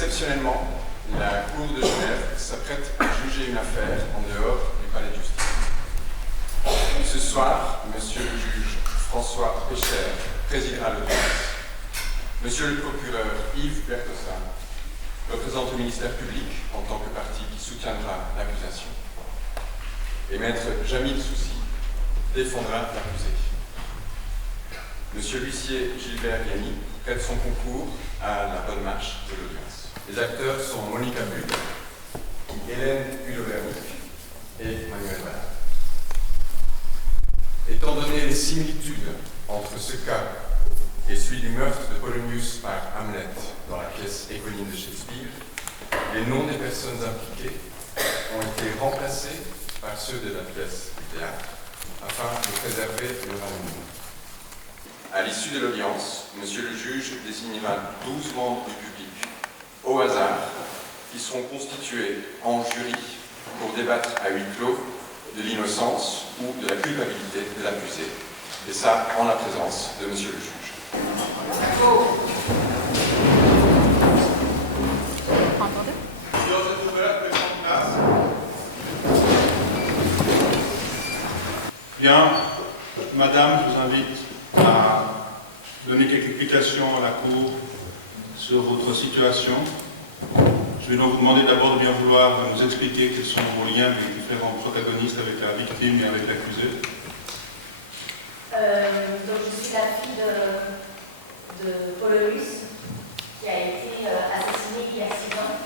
Exceptionnellement, la Cour de Genève s'apprête à juger une affaire en dehors du palais de justice. Ce soir, Monsieur le juge François Pécher présidera l'audience. Monsieur le procureur Yves Bertossin représente le ministère public en tant que partie qui soutiendra l'accusation. Et maître Jamil Souci défendra l'accusé. Monsieur l'huissier Gilbert Yanni prête son concours à la bonne marche de l'audience. Les acteurs sont Monica Bull, Hélène Hulot-Véronique et Manuel Valade. Étant donné les similitudes entre ce cas et celui du meurtre de Polonius par Hamlet dans la pièce éponyme de Shakespeare, les noms des personnes impliquées ont été remplacés par ceux de la pièce du théâtre afin de préserver leur anonymat. À l'issue de l'audience, Monsieur le juge désignera 12 membres du public au hasard qui seront constitués en jury pour débattre à huis clos de l'innocence ou de la culpabilité de l'accusé. Et ça en la présence de Monsieur le juge. Bien, Madame, je vous invite à donner quelques explications à la Cour sur votre situation. Je vais donc vous demander d'abord de bien vouloir nous expliquer quels sont vos liens avec les différents protagonistes, avec la victime et avec l'accusé. Donc je suis la fille de Polonius, qui a été assassiné il y a 6 ans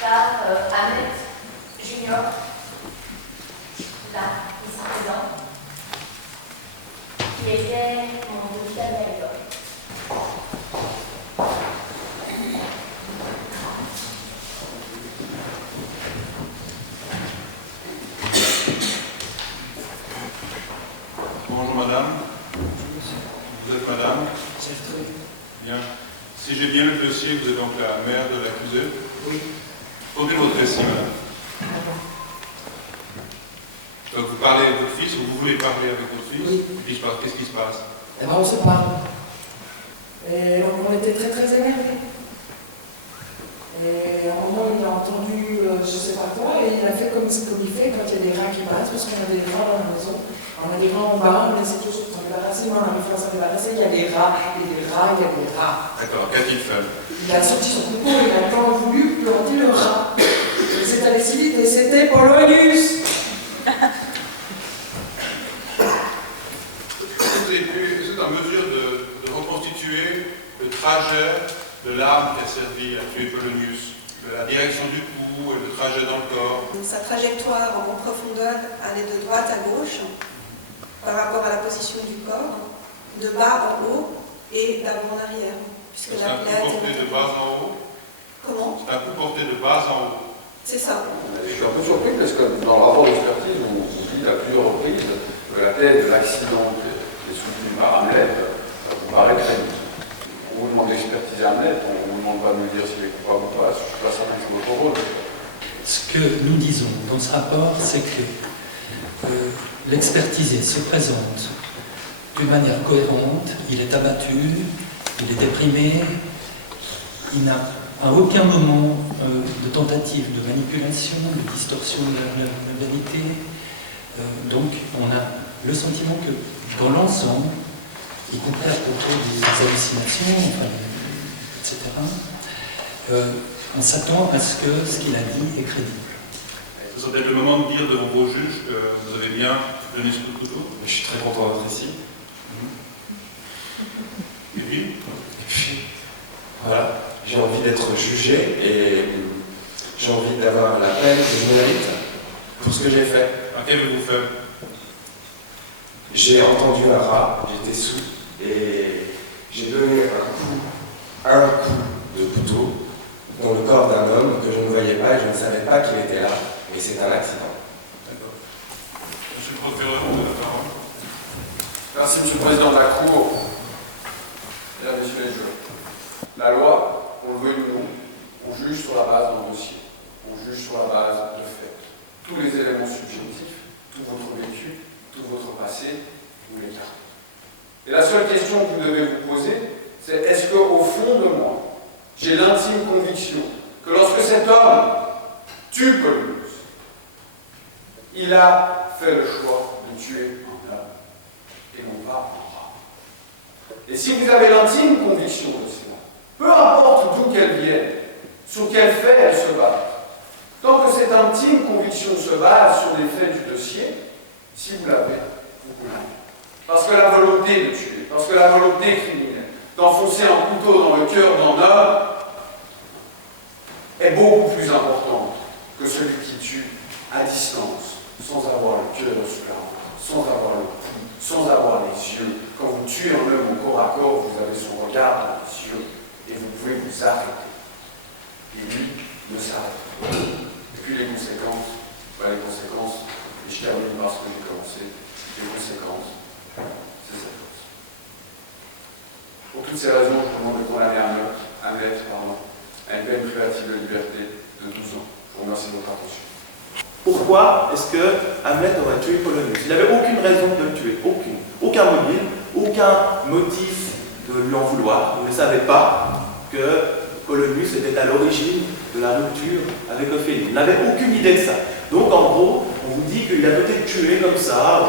par Hamlet Junior, là, ici présent, qui était mon demi-ami à l'époque. Bonjour Madame. Vous êtes Madame? Bien. Si j'ai bien le dossier, vous êtes donc la mère de l'accusé? Oui. Portez votre récit, Madame. Donc vous parlez avec votre fils, ou vous voulez parler avec votre fils? Oui. Qu'est-ce qui se passe? Eh bien, on se parle. Et on était très très énervés. Et à un moment, il a entendu je sais pas quoi, et il a fait comme il fait quand il y a des rats qui passent, parce qu'on a des rats dans la maison. On a des rats en bas, on essaie tous de s'en débarrasser, mais on arrive à s'en débarrasser, il y a des rats, il y a des rats, il y a des rats. D'accord, qu'a-t-il fait? Il a sorti son couteau, il a tant voulu planter le rat. Et c'est allé si vite, et c'était Polonius. Est-ce que vous êtes en mesure de reconstituer le trajet de l'arme qui a servi à tuer Polonius, la direction du coup et le trajet dans le corps? Sa trajectoire en profondeur allait de droite à gauche par rapport à la position du corps, de bas en haut et d'avant en arrière. C'est un coup porté de bas en haut? Comment? C'est un coup porté de bas en haut. C'est ça. Je suis un peu surpris parce que dans le rapport d'expertise, on dit à plusieurs reprises que la thèse de l'accident qui est soutenu par Hamlet, ça vous paraît crédible. On vous demande d'expertiser Hamlet, on ne vous demande pas de me dire s'il est coupable ou pas, je ne suis pas certain que c'est votre rôle. Ce que nous disons dans ce rapport, c'est que l'expertisé se présente d'une manière cohérente, il est abattu, il est déprimé, il n'a à aucun moment de tentative de manipulation, de distorsion de la vérité. Donc on a le sentiment que dans l'ensemble, y compris à propos des hallucinations, enfin, etc., on s'attend à ce que ce qu'il a dit est crédible. Ce serait peut-être le moment de dire devant vos juges que vous avez bien donné ce coup de couteau. Je suis très content d'être ici. Et puis Voilà, j'ai envie d'être jugé et j'ai envie d'avoir la peine que je mérite pour ce que j'ai fait. Qu'avez-vous fait? J'ai entendu un rat, j'étais sous et j'ai donné un coup de couteau dans le corps d'un homme que je ne voyais pas et je ne savais pas qu'il était là, mais c'est un accident. D'accord. Monsieur le procureur, vous avez la parole. Merci, Monsieur le Président de la Cour. Mesdames, Messieurs les juges. La loi, on le veut ou non, on juge sur la base d'un dossier. On juge sur la base de faits. Tous les éléments subjectifs, tout votre vécu, tout votre passé, vous les gardez. Et la seule question que vous devez vous poser, c'est est-ce qu'au fond de moi, J'ai l'intime conviction que lorsque cet homme tue Polonius, il a fait le choix de tuer un homme et non pas un rat. Et si vous avez l'intime conviction de cela, peu importe d'où qu'elle vienne, sur quel fait elle se base, tant que cette intime conviction se base sur les faits du dossier, si vous l'avez, vous pouvez. Parce que la volonté de tuer, parce que la volonté criminelle, d'enfoncer un couteau dans le cœur d'un homme, est beaucoup plus importante que celui qui tue à distance, sans avoir le cœur sous la hanche, sans avoir le cou, sans avoir les yeux. Quand vous tuez un homme au corps à corps, vous avez son regard dans les yeux et vous pouvez vous arrêter. Et lui ne s'arrête pas. Et puis les conséquences, et je termine par ce que j'ai commencé, les conséquences, c'est cette chose. Pour toutes ces raisons, je vous demande de condamner Hamlet à une peine privative de liberté de 12 ans. Je vous remercie de votre attention. Pourquoi est-ce que Hamlet aurait tué Polonius? Il n'avait aucune raison de le tuer, aucune. Aucun mobile, aucun motif de lui en vouloir. Il ne savait pas que Polonius était à l'origine de la rupture avec Ophélie. Il n'avait aucune idée de ça. Donc en gros, on vous dit qu'il a peut-être tué comme ça,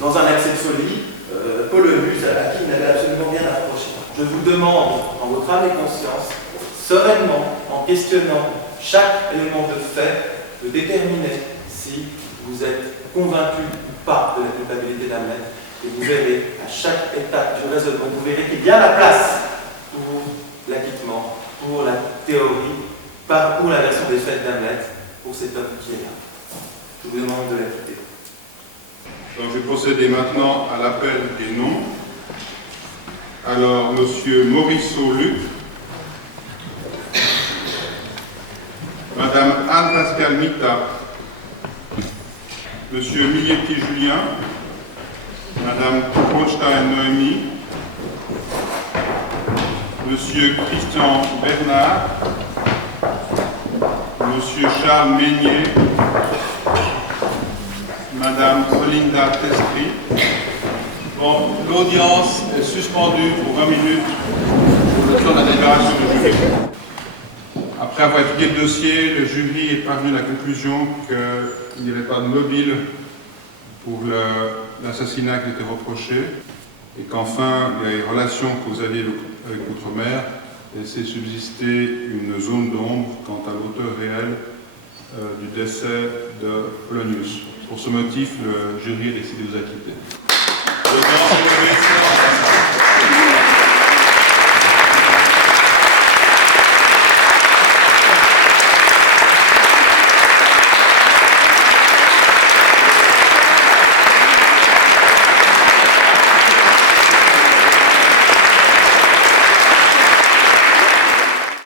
dans un accès de folie, Polonius, à qui il n'avait absolument rien à reprocher. Je vous demande, en votre âme et conscience, sereinement, en questionnant chaque élément de fait, de déterminer si vous êtes convaincu ou pas de la culpabilité d'Hamlet. Et vous verrez, à chaque étape du raisonnement, vous verrez qu'il y a la place pour l'acquittement, pour la théorie, pas pour la version des faits d'Hamlet, pour cet homme qui est là. Je vous demande de l'acquitter. Donc je vais procéder maintenant à l'appel des noms. Alors, Monsieur Morisseau Luc, Madame Anne-Pascale Mita, Monsieur Milietti Julien, Madame Kronstein Noémie, Monsieur Christian Bernard, Monsieur Charles Meignet, Madame Olinda Testri. Bon, l'audience est suspendue pour 20 minutes pour le temps de la déclaration de jury. Après avoir étudié le dossier, le jury est parvenu à la conclusion qu'il n'y avait pas de mobile pour l'assassinat qui était reproché et qu'enfin, les relations que vous aviez avec votre mère laissaient subsister une zone d'ombre quant à l'auteur réel du décès de Polonius. Pour ce motif, le jury a décidé de vous acquitter.